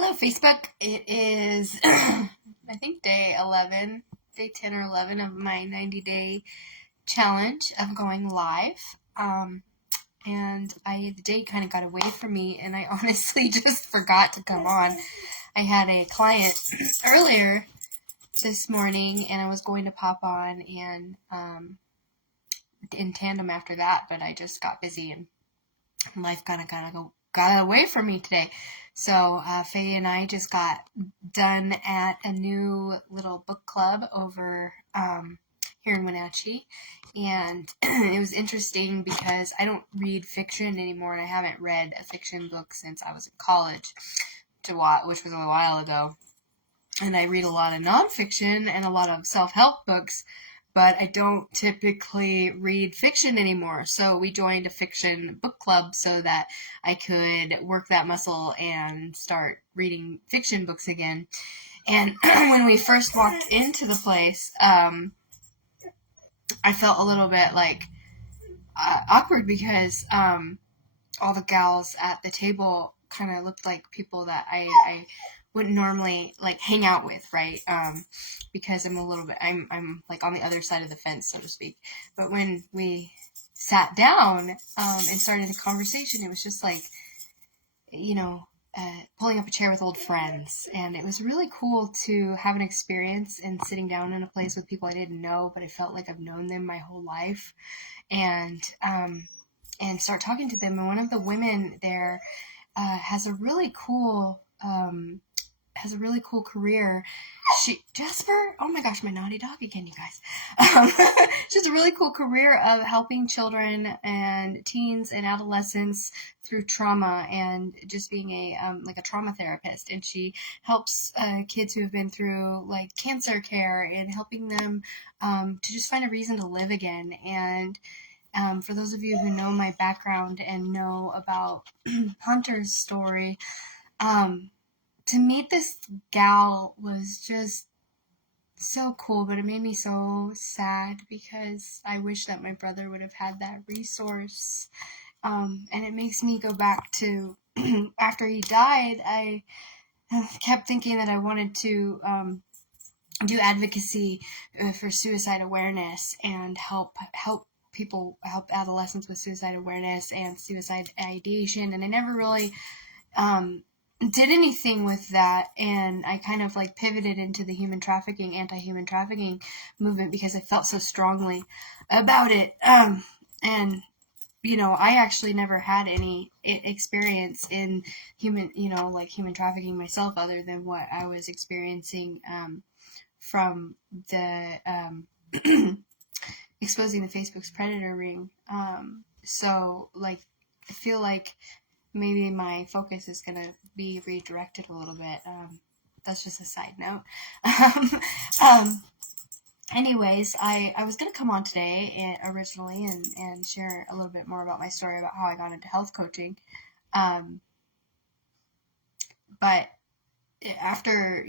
Hello, Facebook. It is, I think, day 10 or 11 of my 90-day challenge of going live. And the day kind of got away from me, and I honestly just forgot to come on. I had a client earlier this morning, and I was going to pop on and in tandem after that, but I just got busy and life kind of got away from me today. So Faye and I just got done at a new little book club over here in Wenatchee, and it was interesting because I don't read fiction anymore, and I haven't read a fiction book since I was in college, which was a while ago. And I read a lot of nonfiction and a lot of self-help books, but I don't typically read fiction anymore. So we joined a fiction book club so that I could work that muscle and start reading fiction books again. And when we first walked into the place, I felt a little bit like awkward because all the gals at the table kind of looked like people that I wouldn't normally like hang out with, right? Because I'm like on the other side of the fence, so to speak. But when we sat down and started the conversation, it was just like, pulling up a chair with old friends. And it was really cool to have an experience and sitting down in a place with people I didn't know, but I felt like I've known them my whole life. And start talking to them. And one of the women there has a really cool career. Jasper, oh my gosh, my naughty dog again, you guys. She has a really cool career of helping children and teens and adolescents through trauma and just being a trauma therapist. And she helps kids who have been through like cancer care and helping them to just find a reason to live again. And for those of you who know my background and know about Hunter's story, to meet this gal was just so cool, but it made me so sad because I wish that my brother would have had that resource. And it makes me go back to after he died, I kept thinking that I wanted to do advocacy for suicide awareness and help adolescents with suicide awareness and suicide ideation, and I never really did anything with that, and I kind of like pivoted into the anti-human trafficking movement because I felt so strongly about it. And I actually never had any experience in human trafficking myself, other than what I was experiencing from the exposing the Facebook's predator ring. So like, I feel like maybe my focus is going to be redirected a little bit. That's just a side note. Anyways, I was going to come on today originally and share a little bit more about my story about how I got into health coaching. But after,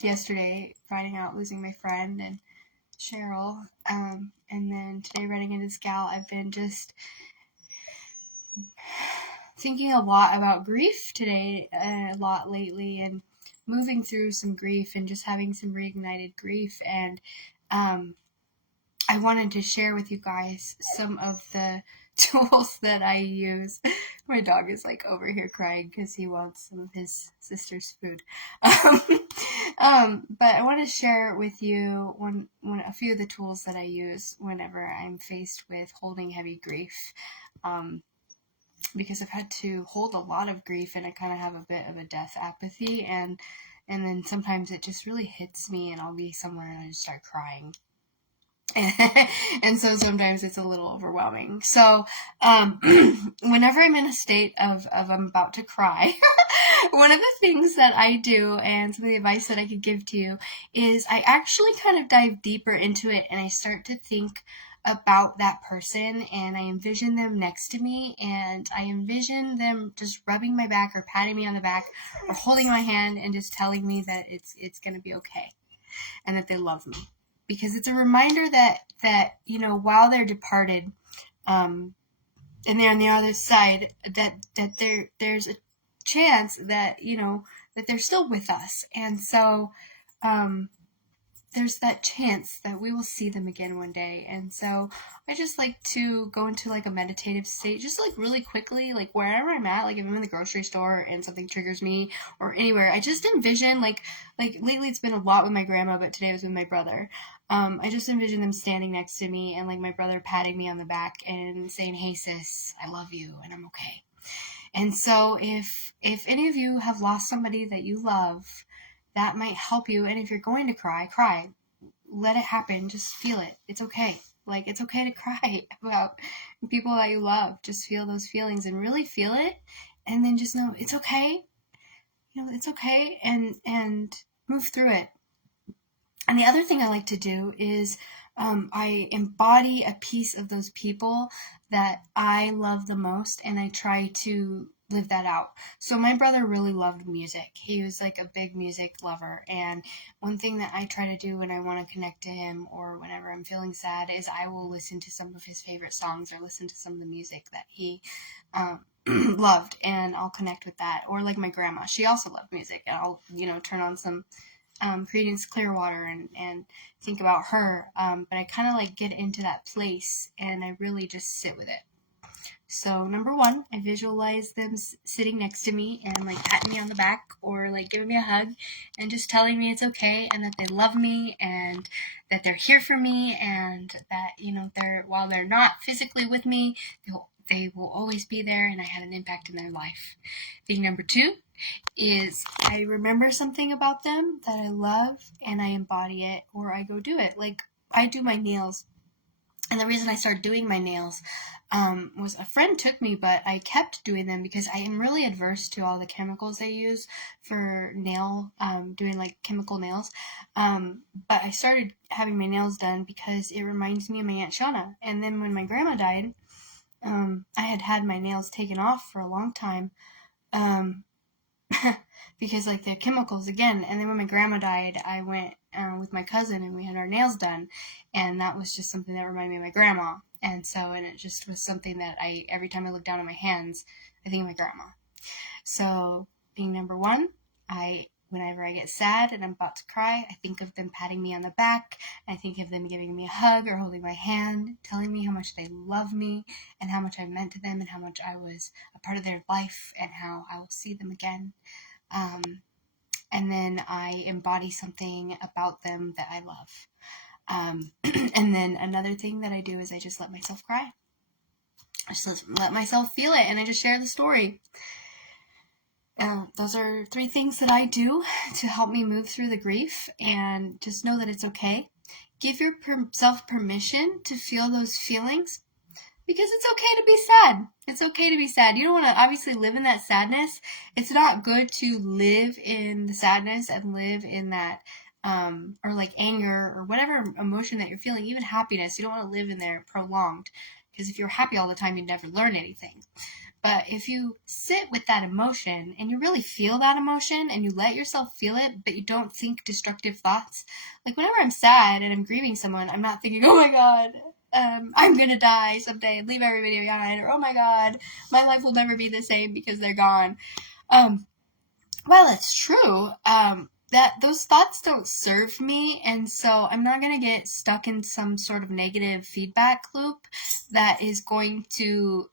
yesterday finding out losing my friend and Cheryl, and then today running into this gal, I've been just thinking a lot about grief today, a lot lately, and moving through some grief and just having some reignited grief. And I wanted to share with you guys some of the tools that I use. My dog is like over here crying because he wants some of his sister's food. But I want to share with you a few of the tools that I use whenever I'm faced with holding heavy grief. Because I've had to hold a lot of grief, and I kind of have a bit of a death apathy, and then sometimes it just really hits me, and I'll be somewhere and I just start crying. And so sometimes it's a little overwhelming. So whenever I'm in a state of I'm about to cry, one of the things that I do, and some of the advice that I could give to you, is I actually kind of dive deeper into it, and I start to think about that person, and I envision them next to me, and I envision them just rubbing my back or patting me on the back or holding my hand and just telling me that it's going to be okay and that they love me. Because it's a reminder that while they're departed, and they're on the other side, that there's a chance that that they're still with us. And so, there's that chance that we will see them again one day. And so I just like to go into like a meditative state, just like really quickly, like wherever I'm at, like if I'm in the grocery store and something triggers me or anywhere, I just envision like lately it's been a lot with my grandma, but today it was with my brother. I just envision them standing next to me and like my brother patting me on the back and saying, "Hey sis, I love you and I'm okay." And so if any of you have lost somebody that you love, that might help you. And if you're going to cry, cry. Let it happen. Just feel it. It's okay. Like, it's okay to cry about people that you love. Just feel those feelings and really feel it. And then just know it's okay. It's okay, and move through it. And the other thing I like to do is I embody a piece of those people that I love the most, and I try to live that out. So my brother really loved music. He was like a big music lover, and one thing that I try to do when I want to connect to him or whenever I'm feeling sad is I will listen to some of his favorite songs or listen to some of the music that he loved, and I'll connect with that. Or like my grandma, she also loved music, and I'll turn on some Creedence Clearwater and think about her, but I kind of like get into that place and I really just sit with it. So number one, I visualize them sitting next to me and like patting me on the back or like giving me a hug and just telling me it's okay and that they love me and that they're here for me and that while they're not physically with me, they will always be there and I had an impact in their life. Thing number two is I remember something about them that I love and I embody it or I go do it. Like I do my nails, and the reason I started doing my nails was a friend took me, but I kept doing them because I am really adverse to all the chemicals they use for doing like chemical nails. But I started having my nails done because it reminds me of my Aunt Shauna. And then when my grandma died, I had my nails taken off for a long time. Because like the chemicals again. And then when my grandma died, I went with my cousin and we had our nails done, and that was just something that reminded me of my grandma. And it just was something that every time I look down at my hands, I think of my grandma. So being number one, whenever I get sad and I'm about to cry, I think of them patting me on the back. I think of them giving me a hug or holding my hand, telling me how much they love me and how much I meant to them and how much I was a part of their life and how I will see them again. And then I embody something about them that I love. And then another thing that I do is I just let myself cry. I just let myself feel it and I just share the story. Those are 3 things that I do to help me move through the grief, and just know that it's okay. Give yourself permission to feel those feelings because it's okay to be sad. It's okay to be sad. You don't want to obviously live in that sadness. It's not good to live in the sadness and live in that or like anger or whatever emotion that you're feeling, even happiness. You don't want to live in there prolonged, because if you're happy all the time, you'd never learn anything. But if you sit with that emotion and you really feel that emotion and you let yourself feel it, but you don't think destructive thoughts, like whenever I'm sad and I'm grieving someone, I'm not thinking, oh my God, I'm going to die someday and leave everybody behind, or oh my God, my life will never be the same because they're gone. Well, it's true, that those thoughts don't serve me, and so I'm not going to get stuck in some sort of negative feedback loop that is going to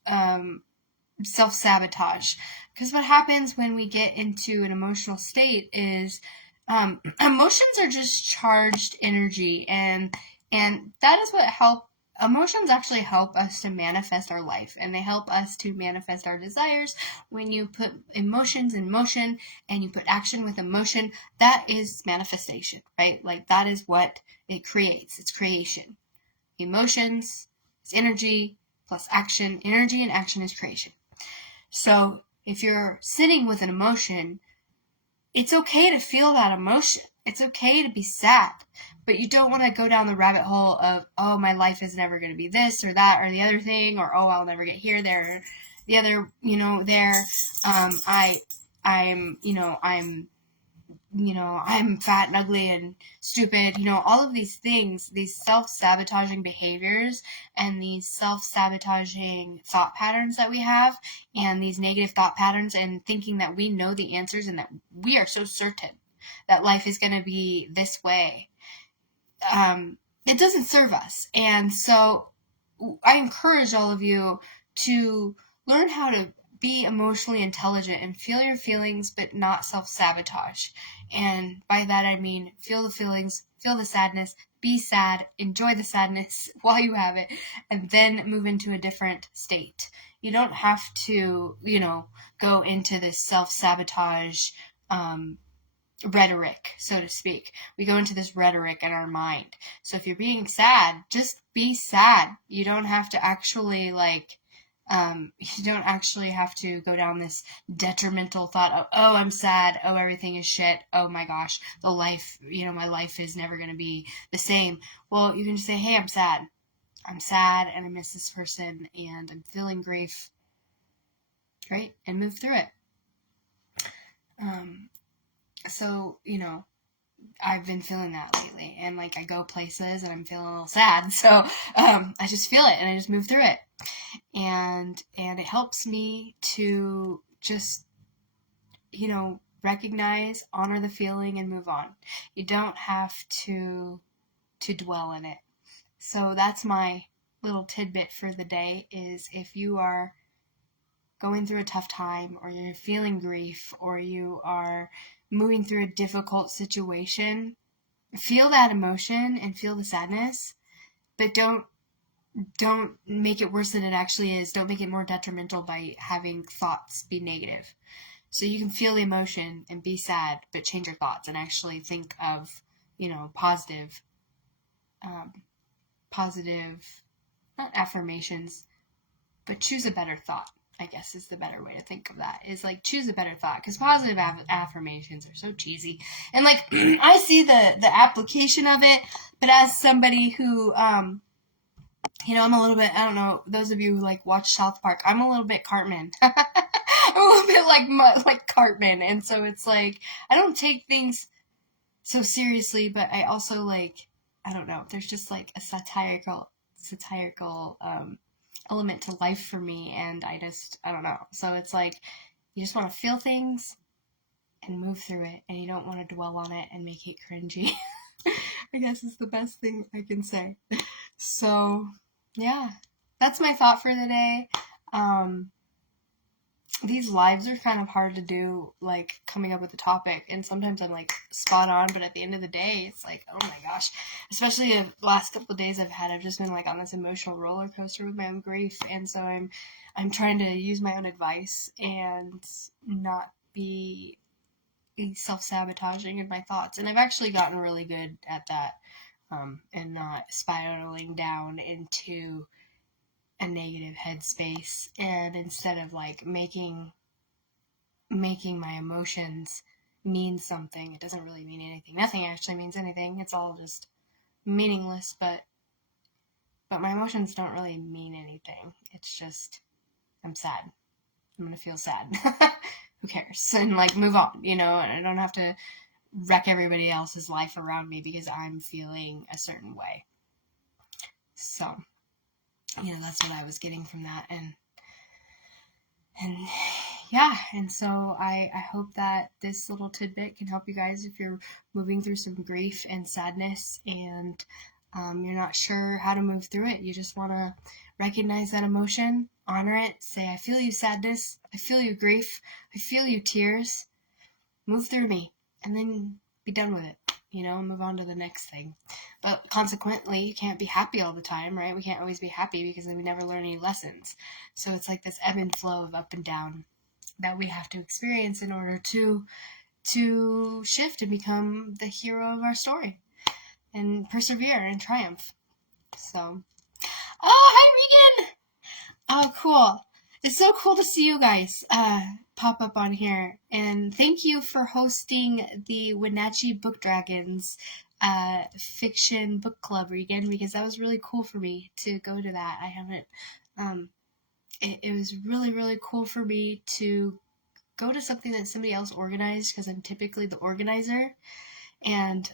self-sabotage. Because what happens when we get into an emotional state is emotions are just charged energy, and that is what emotions actually help us to manifest our life, and they help us to manifest our desires. When you put emotions in motion and you put action with emotion, that is manifestation, right? Like that is what it creates. It's creation. Emotions is energy plus action. Energy and action is creation. So if you're sitting with an emotion, it's okay to feel that emotion. It's okay to be sad, but you don't want to go down the rabbit hole of, oh, my life is never going to be this or that or the other thing, or, oh, I'll never get here, there, the other, there. I'm I'm fat and ugly and stupid, all of these things, these self-sabotaging behaviors and these self-sabotaging thought patterns that we have, and these negative thought patterns, and thinking that we know the answers and that we are so certain that life is going to be this way. It doesn't serve us. And so I encourage all of you to learn how to be emotionally intelligent and feel your feelings, but not self-sabotage. And by that I mean feel the feelings, feel the sadness, be sad, enjoy the sadness while you have it, and then move into a different state. You don't have to, go into this self-sabotage rhetoric, so to speak. We go into this rhetoric in our mind. So if you're being sad, just be sad. You don't have to actually you don't actually have to go down this detrimental thought of, oh, I'm sad, oh, everything is shit, oh my gosh, my life is never going to be the same. Well, you can just say, hey, I'm sad and I miss this person and I'm feeling grief, right? And move through it. So, I've been feeling that lately, and I go places and I'm feeling a little sad, so I just feel it and I just move through it, and it helps me to just recognize, honor the feeling, and move on. You don't have to dwell in it. So that's my little tidbit for the day, is if you are going through a tough time, or you're feeling grief, or you are moving through a difficult situation, feel that emotion and feel the sadness, but don't make it worse than it actually is. Don't make it more detrimental by having thoughts be negative. So you can feel the emotion and be sad, but change your thoughts and actually think of, positive, not affirmations, but choose a better thought, I guess is the better way to think of that, is choose a better thought, because positive affirmations are so cheesy, and I see the application of it, but as somebody who I'm a little bit, I don't know, those of you who watch South Park, I'm a little bit Cartman. I'm a little bit like Cartman, and so it's I don't take things so seriously, but I also I don't know, there's just a satirical element to life for me, and I don't know. So it's you just want to feel things and move through it, and you don't want to dwell on it and make it cringy. I guess is the best thing I can say. So yeah, that's my thought for the day. These lives are kind of hard to do, coming up with a topic, and sometimes I'm spot on, but at the end of the day, it's oh my gosh, especially the last couple of days I've just been on this emotional roller coaster with my own grief, and so I'm trying to use my own advice and not be self-sabotaging in my thoughts, and I've actually gotten really good at that, and not spiraling down into a negative headspace, and instead of making my emotions mean something, it doesn't really mean anything. Nothing actually means anything. It's all just meaningless, but my emotions don't really mean anything. It's just, I'm sad. I'm gonna feel sad. Who cares? And move on, and I don't have to wreck everybody else's life around me because I'm feeling a certain way. So that's what I was getting from that, and yeah, and so I hope that this little tidbit can help you guys if you're moving through some grief and sadness, and you're not sure how to move through it. You just want to recognize that emotion, honor it, say, I feel you sadness, I feel you grief, I feel you tears, move through me, and then be done with it. Move on to the next thing. But consequently, you can't be happy all the time, right? We can't always be happy because then we never learn any lessons. So it's this ebb and flow of up and down that we have to experience in order to shift and become the hero of our story and persevere and triumph. So, oh, hi, Regan! Oh, cool. It's so cool to see you guys pop up on here. And thank you for hosting the Wenatchee Book Dragons fiction book club, Regan, because that was really cool for me to go to that. I haven't, it was really, really cool for me to go to something that somebody else organized, because I'm typically the organizer. And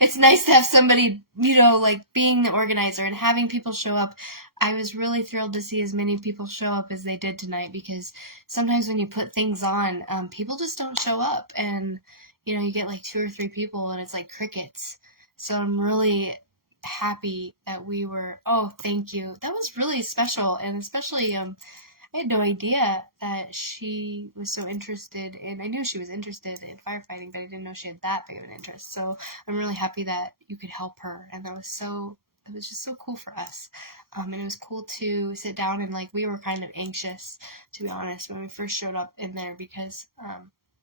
it's nice to have somebody, like being the organizer and having people show up. I was really thrilled to see as many people show up as they did tonight, because sometimes when you put things on, people just don't show up, and you get like 2 or 3 people and it's like crickets. So I'm really happy that we were. Oh, thank you. That was really special, and especially I had no idea that she was so interested in, I knew she was interested in firefighting, but I didn't know she had that big of an interest. So I'm really happy that you could help her. And it was just so cool for us. And it was cool to sit down and we were kind of anxious, to be honest, when we first showed up in there, because,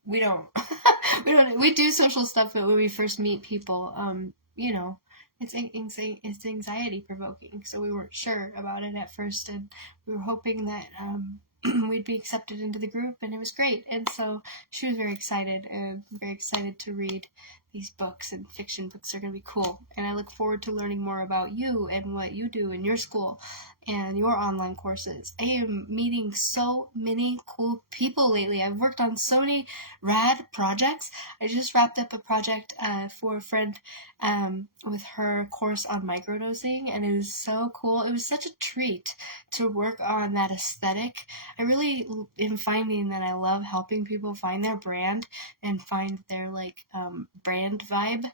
we don't, we do social stuff, but when we first meet people, it's anxiety provoking, so we weren't sure about it at first, and we were hoping that we'd be accepted into the group, and it was great. And so she was very excited, and I'm very excited to read these books, and fiction books are going to be cool. And I look forward to learning more about you and what you do in your school and your online courses. I am meeting so many cool people lately. I've worked on so many rad projects. I just wrapped up a project for a friend with her course on microdosing, and it was so cool. It was such a treat to work on that aesthetic. I really am finding that I love helping people find their brand and find their brand vibe,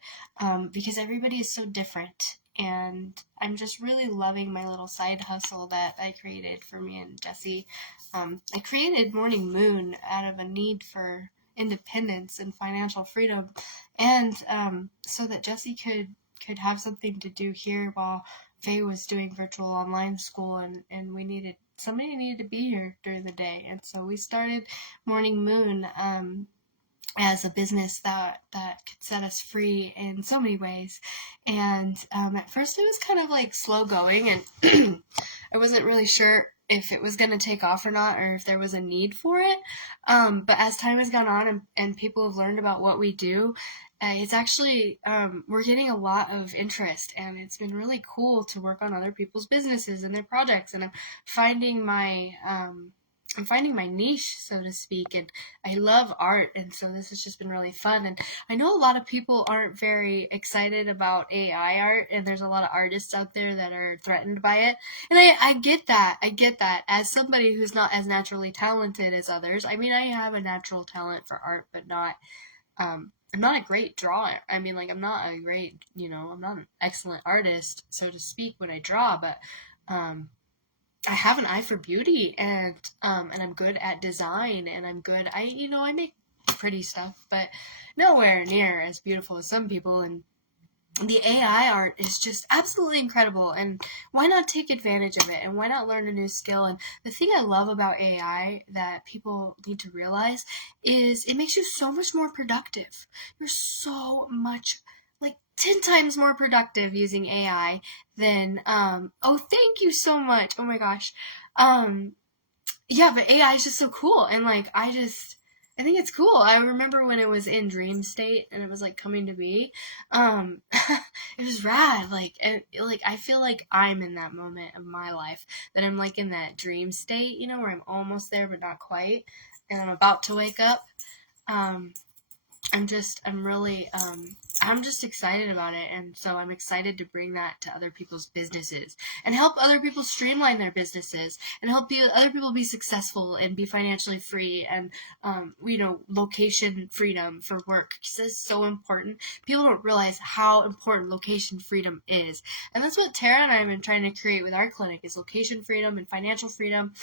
because everybody is so different. And I'm just really loving my little side hustle that I created for me and Jessie. I created Morning Moon out of a need for independence and financial freedom, and so that Jessie could have something to do here while Faye was doing virtual online school, and somebody needed to be here during the day. And so we started Morning Moon as a business that could set us free in so many ways. And at first it was kind of slow going, and I wasn't really sure if it was going to take off or not, or if there was a need for it. But as time has gone on, and people have learned about what we do, it's actually, we're getting a lot of interest, and it's been really cool to work on other people's businesses and their projects, and I'm finding my niche, so to speak, and I love art, and so this has just been really fun. And I know a lot of people aren't very excited about AI art, and there's a lot of artists out there that are threatened by it, and I get that, as somebody who's not as naturally talented as others. I mean, I have a natural talent for art, but not, I'm not a great drawer. I mean, I'm not a great, I'm not an excellent artist, so to speak, when I draw, but, I have an eye for beauty, and I'm good at design, and I make pretty stuff, but nowhere near as beautiful as some people. And the AI art is just absolutely incredible, and why not take advantage of it, and why not learn a new skill? And the thing I love about AI that people need to realize is it makes you so much more productive. You're so much 10 times more productive using AI than, oh, thank you so much. Oh my gosh. Yeah, but AI is just so cool. And I think it's cool. I remember when it was in dream state and it was coming to be, it was rad. I feel like I'm in that moment of my life, that I'm in that dream state, where I'm almost there, but not quite. And I'm about to wake up. I'm just excited about it, and so I'm excited to bring that to other people's businesses and help other people streamline their businesses and help other people be successful and be financially free, and location freedom for work, because this is so important. People don't realize how important location freedom is, and that's what Tara and I have been trying to create with our clinic, is location freedom and financial freedom.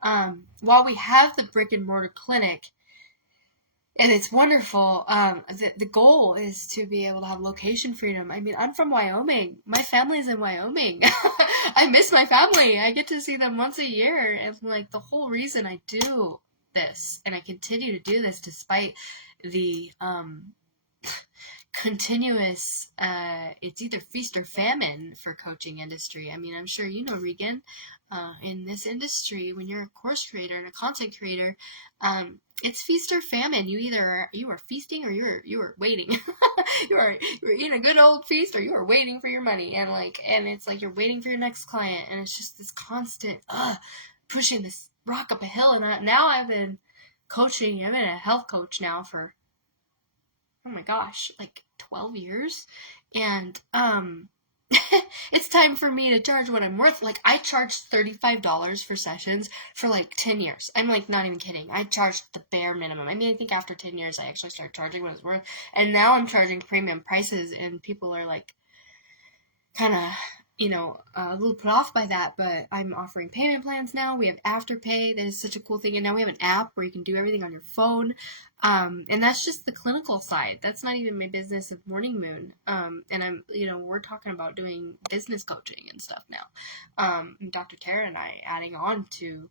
While we have the brick and mortar clinic, and it's wonderful, the goal is to be able to have location freedom. I mean, I'm from Wyoming. My family's in Wyoming. I miss my family. I get to see them once a year. And the whole reason I do this, and I continue to do this despite the continuous, it's either feast or famine for coaching industry. I mean, I'm sure Regan, in this industry, when you're a course creator and a content creator, it's feast or famine. You are feasting or you are waiting. you're eating a good old feast, or you are waiting for your money, and it's you're waiting for your next client, and it's just this constant pushing this rock up a hill. And now I've been coaching. I've been a health coach now for, oh my gosh, like 12 years. And it's time for me to charge what I'm worth. Like, I charged $35 for sessions for like 10 years. I'm like not even kidding. I charged the bare minimum. I mean, I think after 10 years I actually started charging what it's worth. And now I'm charging premium prices, and people are like kind of, a little put off by that, but I'm offering payment plans now. We have Afterpay. That is such a cool thing. And now we have an app where you can do everything on your phone. And that's just the clinical side. That's not even my business of Morning Moon. And I'm, we're talking about doing business coaching and stuff now. And Dr. Tara and I adding on to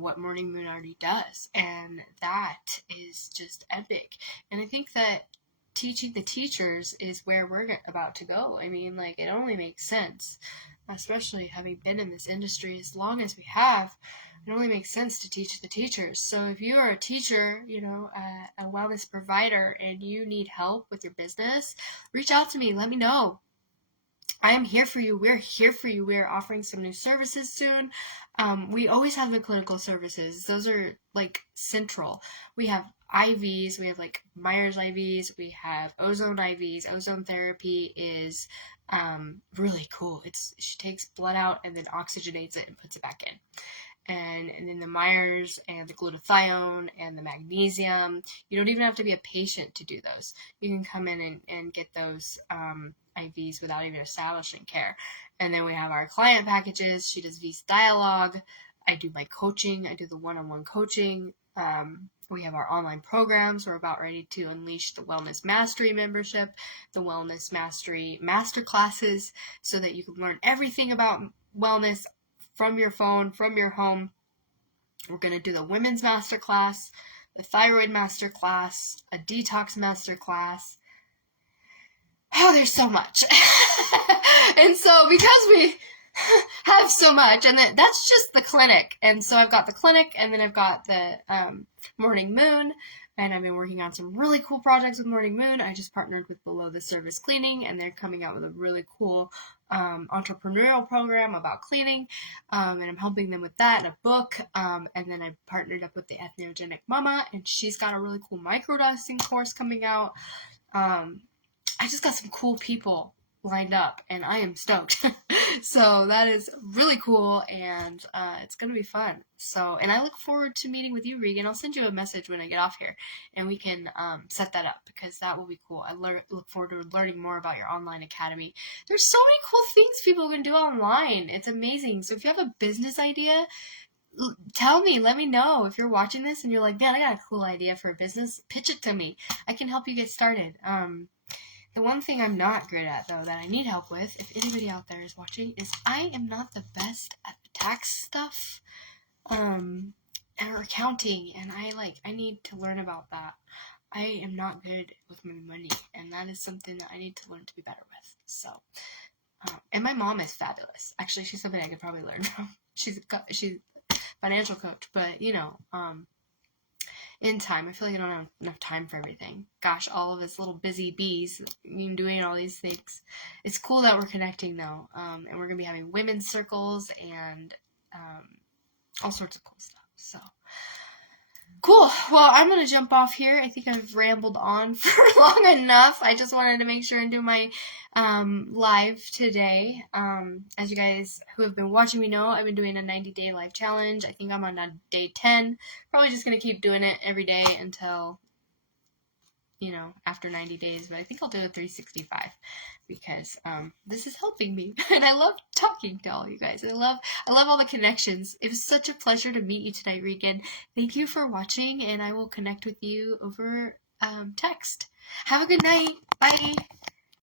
what Morning Moon already does. And that is just epic. And I think that teaching the teachers is where we're about to go. I mean, like, it only makes sense, especially having been in this industry as long as we have. It only makes sense to teach the teachers. So if you are a teacher, a wellness provider, and you need help with your business, reach out to me. Let me know. I am here for you. We're here for you. We're offering some new services soon. We always have the clinical services. Those are like central. We have IVs. We have like Myers IVs. We have ozone IVs. Ozone therapy is really cool. She takes blood out and then oxygenates it and puts it back in. And then the Myers and the glutathione and the magnesium. You don't even have to be a patient to do those. You can come in and get those IVs without even establishing care. And then we have our client packages. She does V's Dialogue. I do my coaching. I do the one-on-one coaching. We have our online programs. We're about ready to unleash the Wellness Mastery membership, the Wellness Mastery masterclasses, so that you can learn everything about wellness from your phone, from your home. We're going to do the women's masterclass, the thyroid masterclass, a detox masterclass. Oh, there's so much. And so because we have so much, and that's just the clinic. And so I've got the clinic, and then I've got the Morning Moon, and I've been working on some really cool projects with Morning Moon. I just partnered with Below the Service Cleaning, and they're coming out with a really cool entrepreneurial program about cleaning, and I'm helping them with that in a book. And then I partnered up with the Ethnogenic Mama, and she's got a really cool microdosing course coming out. I just got some cool people lined up, and I am stoked. So that is really cool, and it's going to be fun. So, and I look forward to meeting with you, Regan. I'll send you a message when I get off here, and we can set that up, because that will be cool. I look forward to learning more about your online academy. There's so many cool things people can do online. It's amazing. So if you have a business idea, tell me, let me know. If you're watching this and you're like, man, I got a cool idea for a business, pitch it to me. I can help you get started. The one thing I'm not good at, though, that I need help with, if anybody out there is watching, is I am not the best at the tax stuff, or accounting, and I need to learn about that. I am not good with my money, and that is something that I need to learn to be better with. So, and my mom is fabulous. Actually, she's somebody I could probably learn from. She's a financial coach, but, in time. I feel like I don't have enough time for everything. Gosh, all of us little busy bees doing all these things. It's cool that we're connecting, though, and we're going to be having women's circles and all sorts of cool stuff. So, cool. Well, I'm going to jump off here. I think I've rambled on for long enough. I just wanted to make sure and do my live today. As you guys who have been watching me know, I've been doing a 90-day life challenge. I think I'm on day 10. Probably just going to keep doing it every day until, after 90 days. But I think I'll do a 365 because this is helping me. And I love talking to all you guys. I love all the connections. It was such a pleasure to meet you tonight, Regan. Thank you for watching, and I will connect with you over text. Have a good night. Bye.